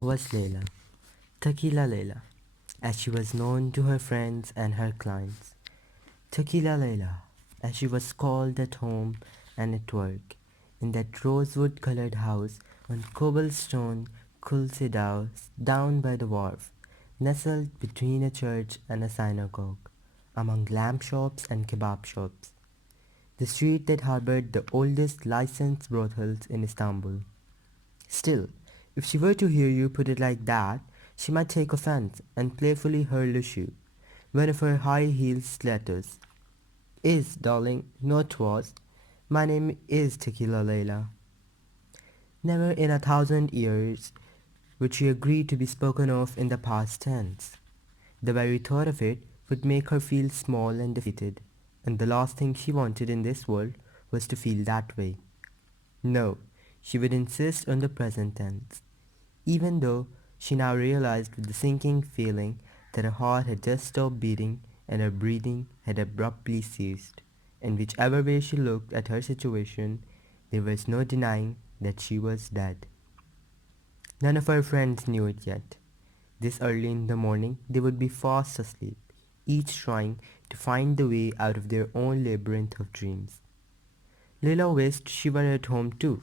was Layla, Tequila Layla, as she was known to her friends and her clients. Tequila Layla, as she was called at home and at work, in that rosewood colored house on cobblestone Kulsidau down by the wharf, nestled between a church and a synagogue, among lamp shops and kebab shops, the street that harbored the oldest licensed brothels in Istanbul. Still, if she were to hear you put it like that, she might take offense and playfully hurl issue. One of her high-heeled letters. Is, darling, not was. My name is Tequila Layla. Never in 1,000 years would she agree to be spoken of in the past tense. The very thought of it would make her feel small and defeated, and the last thing she wanted in this world was to feel that way. No, she would insist on the present tense, even though she now realized with the sinking feeling that her heart had just stopped beating and her breathing had abruptly ceased, and whichever way she looked at her situation, there was no denying that she was dead. None of her friends knew it yet. This early in the morning they would be fast asleep, each trying to find the way out of their own labyrinth of dreams. Lila wished she were at home too,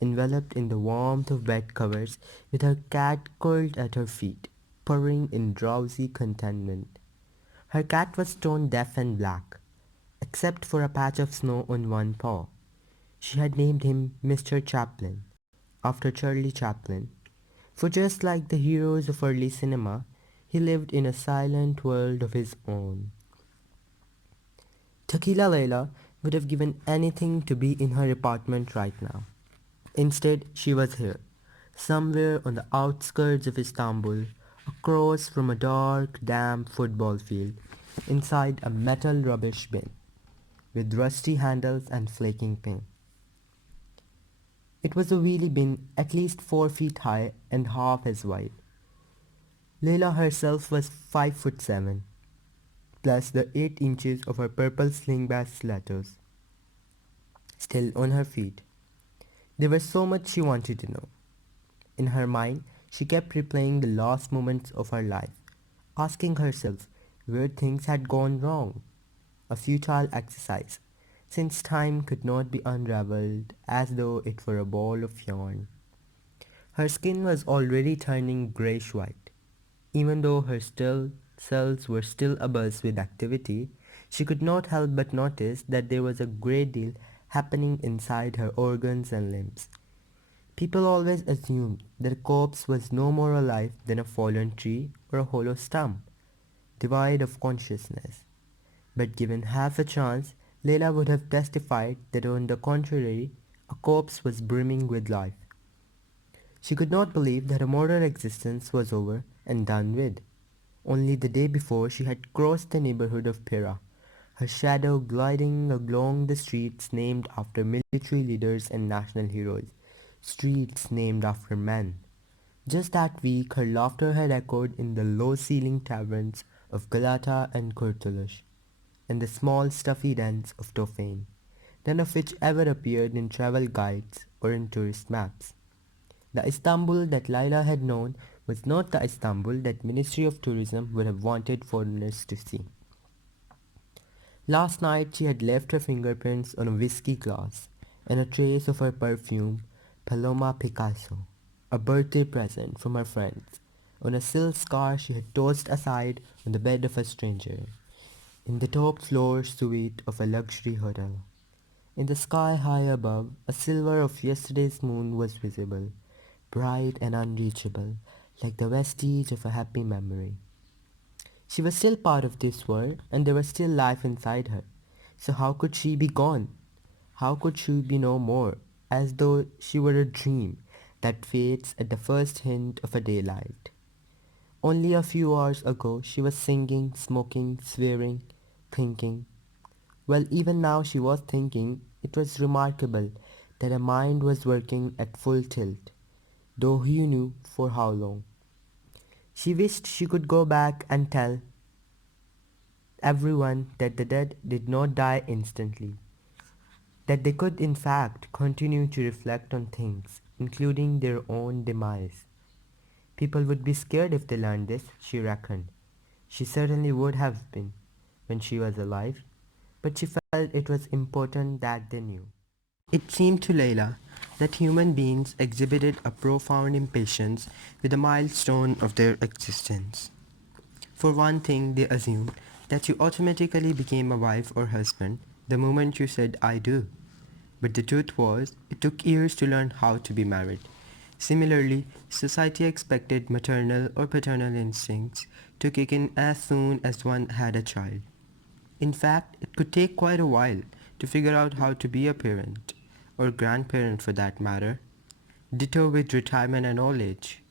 enveloped in the warmth of bed covers, with her cat curled at her feet, purring in drowsy contentment. Her cat was stone deaf and black, except for a patch of snow on one paw. She had named him Mr. Chaplin, after Charlie Chaplin, for just like the heroes of early cinema, he lived in a silent world of his own. Tequila Layla would have given anything to be in her apartment right now. Instead, she was here, somewhere on the outskirts of Istanbul, across from a dark, damp football field, inside a metal rubbish bin, with rusty handles and flaking paint. It was a wheelie bin at least 4 feet high and half as wide. Leila herself was 5'7", plus the 8 inches of her purple slingback letters, still on her feet. There was so much she wanted to know. In her mind, she kept replaying the last moments of her life, asking herself where things had gone wrong. A futile exercise, since time could not be unravelled as though it were a ball of yarn. Her skin was already turning greyish-white. Even though her still cells were still abuzz with activity, she could not help but notice that there was a great deal happening inside her organs and limbs. People always assumed that a corpse was no more alive than a fallen tree or a hollow stump, devoid of consciousness. But given half a chance, Leila would have testified that on the contrary, a corpse was brimming with life. She could not believe that her mortal existence was over and done with. Only the day before she had crossed the neighborhood of Pera, her shadow gliding along the streets named after military leaders and national heroes, streets named after men. Just that week her laughter had echoed in the low-ceilinged taverns of Galata and Kurtulush, and the small stuffy dens of Tofane, none of which ever appeared in travel guides or in tourist maps. The Istanbul that Laila had known was not the Istanbul that Ministry of Tourism would have wanted foreigners to see. Last night she had left her fingerprints on a whiskey glass and a trace of her perfume, Paloma Picasso, a birthday present from her friends, on a silk scarf she had tossed aside on the bed of a stranger, in the top floor suite of a luxury hotel. In the sky high above, a silver of yesterday's moon was visible, bright and unreachable, like the vestige of a happy memory. She was still part of this world, and there was still life inside her. So how could she be gone? How could she be no more, as though she were a dream that fades at the first hint of a daylight? Only a few hours ago she was singing, smoking, swearing, thinking. Well, even now she was thinking. It was remarkable that her mind was working at full tilt, though he knew for how long. She wished she could go back and tell everyone that the dead did not die instantly, that they could in fact continue to reflect on things, including their own demise. People would be scared if they learned this, she reckoned. She certainly would have been when she was alive, but she felt it was important that they knew. It seemed to Layla that human beings exhibited a profound impatience with the milestone of their existence. For one thing, they assumed that you automatically became a wife or husband the moment you said I do. But the truth was, it took years to learn how to be married. Similarly, society expected maternal or paternal instincts to kick in as soon as one had a child. In fact, it could take quite a while to figure out how to be a parent, or grandparent for that matter. Ditto with retirement and old age.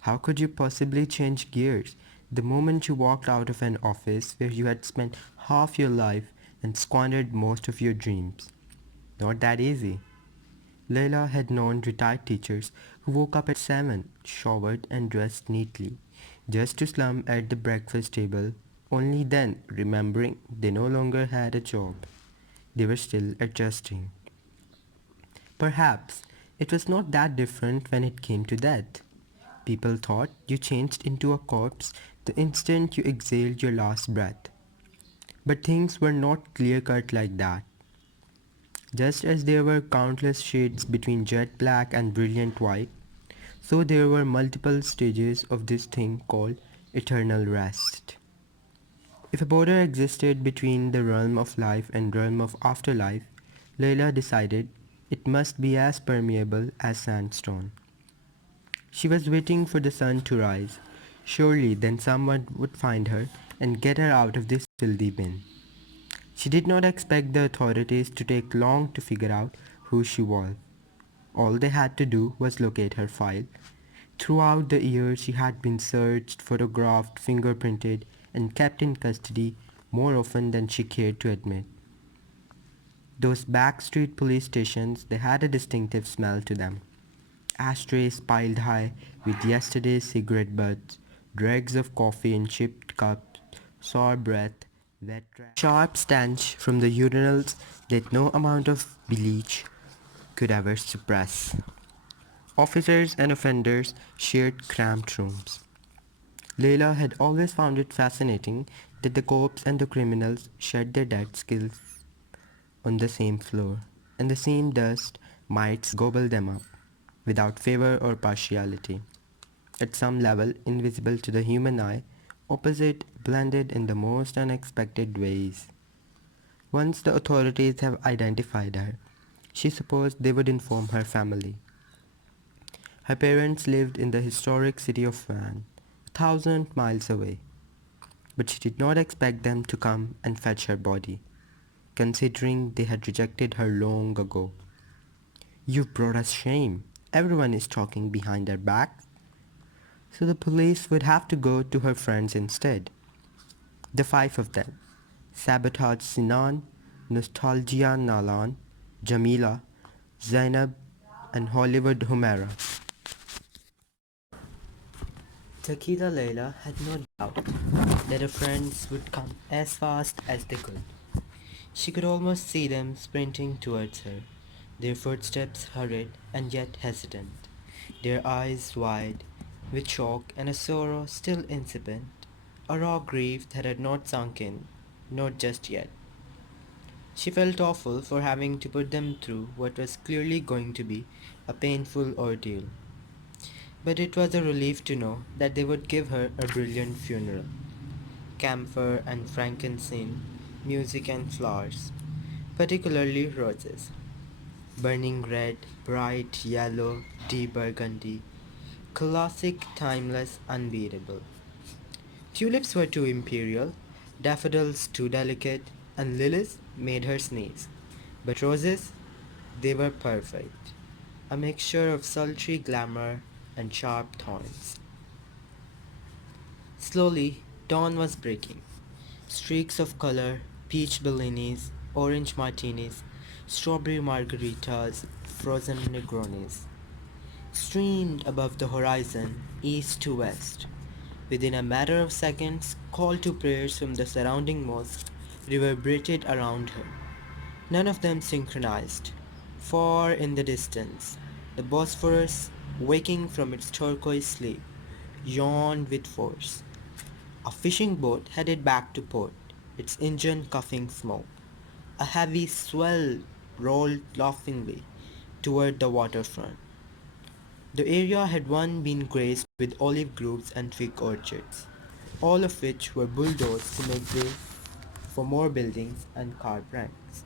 How could you possibly change gears the moment you walked out of an office where you had spent half your life and squandered most of your dreams? Not that easy. Leila had known retired teachers who woke up at 7, showered and dressed neatly, just to slump at the breakfast table, only then remembering they no longer had a job. They were still adjusting. Perhaps it was not that different when it came to death. People thought you changed into a corpse the instant you exhaled your last breath. But things were not clear cut like that. Just as there were countless shades between jet black and brilliant white, so there were multiple stages of this thing called eternal rest. If a border existed between the realm of life and realm of afterlife, Layla decided it must be as permeable as sandstone. She was waiting for the sun to rise. Surely then someone would find her and get her out of this filthy bin. She did not expect the authorities to take long to figure out who she was. All they had to do was locate her file. Throughout the years, she had been searched, photographed, fingerprinted, and kept in custody more often than she cared to admit. Those backstreet police stations, they had a distinctive smell to them. Ashtrays piled high with yesterday's cigarette butts, dregs of coffee in chipped cups, sour breath, wet trash, sharp stench from the urinals that no amount of bleach could ever suppress. Officers and offenders shared cramped rooms. Leila had always found it fascinating that the cops and the criminals shed their dead skills on the same floor, and the same dust mites gobbled them up, without favor or partiality. At some level, invisible to the human eye, opposite blended in the most unexpected ways. Once the authorities have identified her, she supposed they would inform her family. Her parents lived in the historic city of Van, 1,000 miles away, but she did not expect them to come and fetch her body, considering they had rejected her long ago. You've brought us shame. Everyone is talking behind our backs. So the police would have to go to her friends instead. The five of them: Sabotage Sinan, Nostalgia Nalan, Jamila, Zainab, and Hollywood Humera. Tequila Layla had no doubt that her friends would come as fast as they could. She could almost see them sprinting towards her, their footsteps hurried and yet hesitant, their eyes wide with shock and a sorrow still incipient, a raw grief that had not sunk in, not just yet. She felt awful for having to put them through what was clearly going to be a painful ordeal. But it was a relief to know that they would give her a brilliant funeral. Camphor and frankincense, music and flowers, particularly roses, burning red, bright yellow, deep burgundy, classic, timeless, unbeatable. Tulips were too imperial, daffodils too delicate, and lilies made her sneeze. But roses, they were perfect, a mixture of sultry glamour and sharp thorns. Slowly, dawn was breaking. Streaks of color, peach bellinis, orange martinis, strawberry margaritas, frozen negronis, streamed above the horizon, east to west. Within a matter of seconds, call to prayers from the surrounding mosques reverberated around her. None of them synchronized. Far in the distance, the Bosphorus, waking from its turquoise sleep, yawned with force. A fishing boat headed back to port, its engine coughing smoke. A heavy swell rolled laughingly toward the waterfront. The area had once been graced with olive groves and fig orchards, all of which were bulldozed to make way for more buildings and car ranks.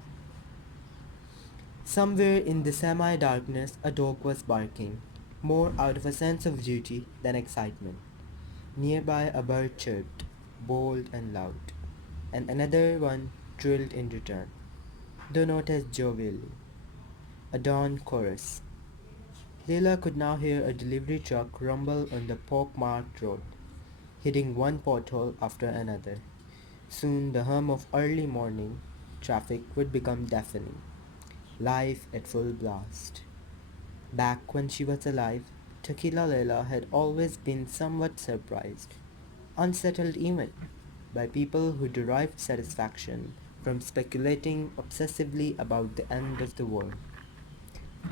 Somewhere in the semi-darkness a dog was barking, more out of a sense of duty than excitement. Nearby a bird chirped, bold and loud, and another one trilled in return, though not as jovially. A dawn chorus. Leila could now hear a delivery truck rumble on the pock-marked road, hitting one pothole after another. Soon the hum of early morning traffic would become deafening. Life at full blast. Back when she was alive, Tequila Leila had always been somewhat surprised, unsettled even, by people who derived satisfaction from speculating obsessively about the end of the world.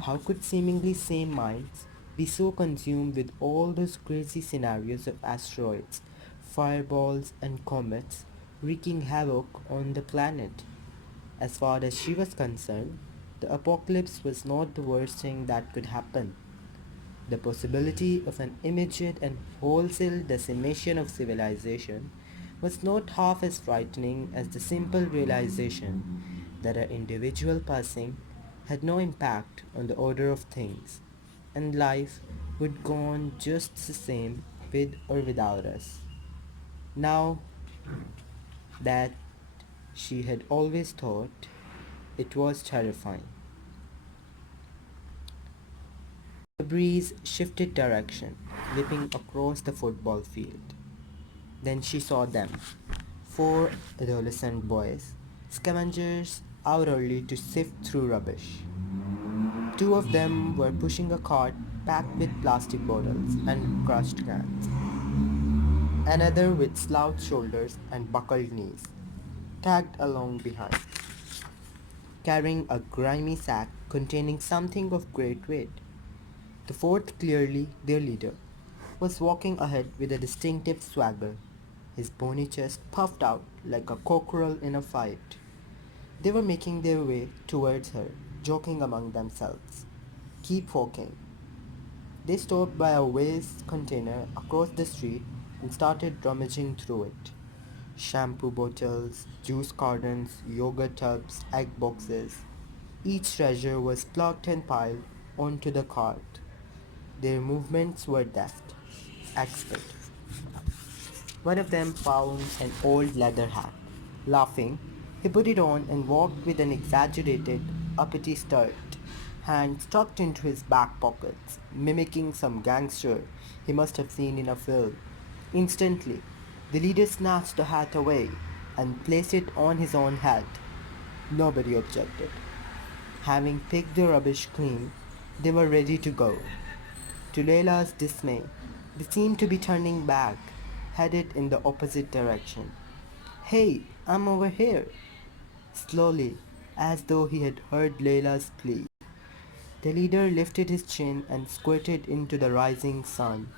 How could seemingly sane minds be so consumed with all those crazy scenarios of asteroids, fireballs, and comets wreaking havoc on the planet? As far as she was concerned, the apocalypse was not the worst thing that could happen. The possibility of an immediate and wholesale decimation of civilization was not half as frightening as the simple realization that an individual passing had no impact on the order of things, and life would go on just the same with or without us. Now that she had always thought it was terrifying. The breeze shifted direction, whipping across the football field. Then she saw them, four adolescent boys, scavengers out early to sift through rubbish. Two of them were pushing a cart packed with plastic bottles and crushed cans. Another with slouched shoulders and buckled knees, tagged along behind, carrying a grimy sack containing something of great weight. The fourth, clearly their leader, was walking ahead with a distinctive swagger, his bony chest puffed out like a cockerel in a fight. They were making their way towards her, joking among themselves. Keep walking. They stopped by a waste container across the street and started rummaging through it. Shampoo bottles, juice cartons, yogurt tubs, egg boxes. Each treasure was plucked and piled onto the cart. Their movements were deft, expert. One of them found an old leather hat. Laughing, he put it on and walked with an exaggerated, uppity strut, hands tucked into his back pockets, mimicking some gangster he must have seen in a film. Instantly, the leader snatched the hat away and placed it on his own head. Nobody objected. Having picked the rubbish clean, they were ready to go. To Leila's dismay, they seemed to be turning back, headed in the opposite direction. Hey, I'm over here! Slowly, as though he had heard Leila's plea. The leader lifted his chin and squinted into the rising sun.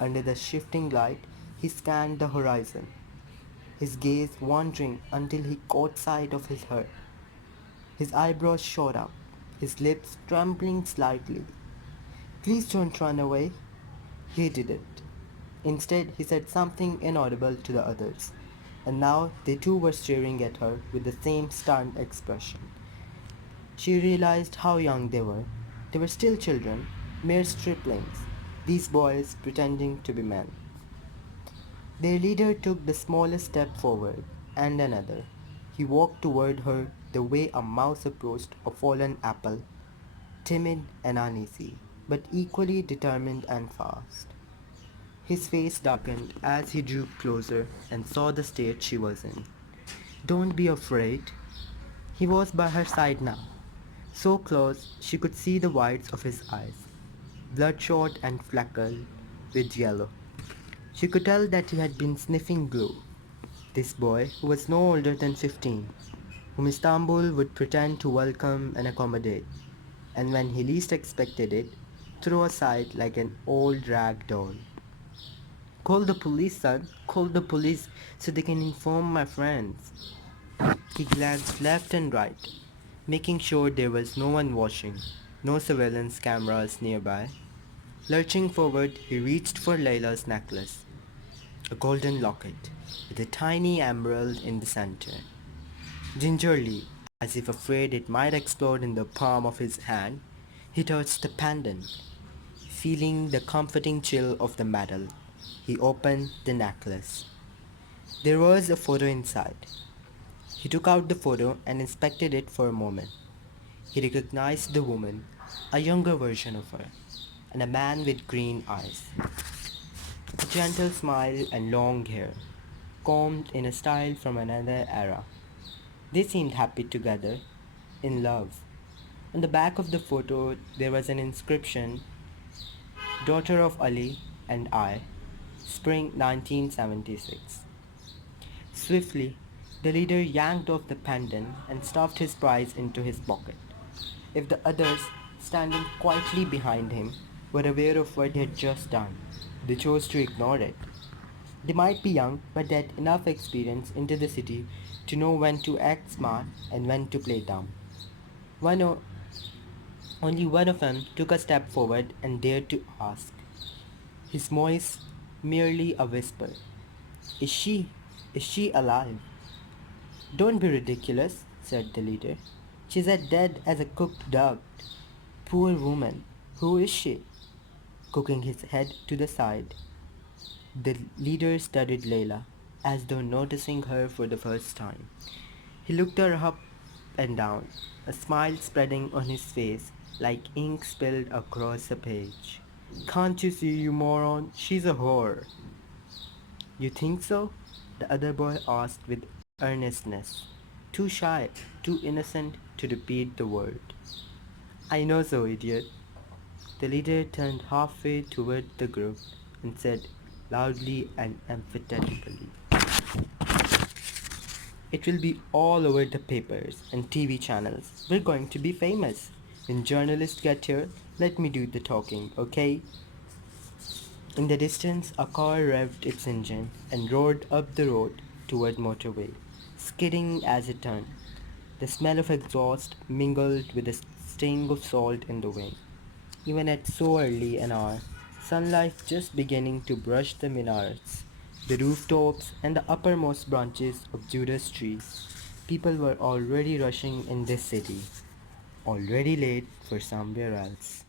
Under the shifting light, he scanned the horizon, his gaze wandering until he caught sight of her. His eyebrows shot up, his lips trembling slightly. Please don't run away. He didn't. Instead, he said something inaudible to the others, and now they too were staring at her with the same stunned expression. She realized how young they were. They were still children, mere striplings, these boys pretending to be men. Their leader took the smallest step forward, and another. He walked toward her the way a mouse approached a fallen apple, timid and uneasy, but equally determined and fast. His face darkened as he drew closer and saw the state she was in. Don't be afraid. He was by her side now, so close she could see the whites of his eyes, bloodshot and fleckled with yellow. She could tell that he had been sniffing glue. This boy, who was no older than 15, whom Istanbul would pretend to welcome and accommodate, and when he least expected it, throw aside like an old rag doll. Call the police, son. Call the police so they can inform my friends. He glanced left and right, making sure there was no one watching, no surveillance cameras nearby. Lurching forward, he reached for Layla's necklace, a golden locket with a tiny emerald in the center. Gingerly, as if afraid it might explode in the palm of his hand, he touched the pendant. Feeling the comforting chill of the metal, he opened the necklace. There was a photo inside. He took out the photo and inspected it for a moment. He recognized the woman, a younger version of her, and a man with green eyes, a gentle smile and long hair, combed in a style from another era. They seemed happy together, in love. On the back of the photo, there was an inscription: Daughter of Ali and I, Spring 1976. Swiftly, the leader yanked off the pendant and stuffed his prize into his pocket. If the others, standing quietly behind him, were aware of what he had just done, they chose to ignore it. They might be young, but they had enough experience into the city to know when to act smart and when to play dumb. One o- Only one of them took a step forward and dared to ask, his voice merely a whisper. Is she? Is she alive? Don't be ridiculous, said the leader. She's as dead as a cooked duck. Poor woman. Who is she? Cooking his head to the side, the leader studied Layla, as though noticing her for the first time. He looked her up and down, a smile spreading on his face like ink spilled across a page. Can't you see, you moron? She's a whore. You think so? The other boy asked with earnestness, too shy, too innocent to repeat the word. I know so, idiot. The leader turned halfway toward the group and said loudly and emphatically, it will be all over the papers and TV channels. We're going to be famous. When journalists get here, let me do the talking, okay? In the distance, a car revved its engine and roared up the road toward motorway, skidding as it turned. The smell of exhaust mingled with the sting of salt in the wind. Even at so early an hour, sunlight just beginning to brush the minarets, the rooftops, and the uppermost branches of Judas tree, people were already rushing in this city, already late for somewhere else.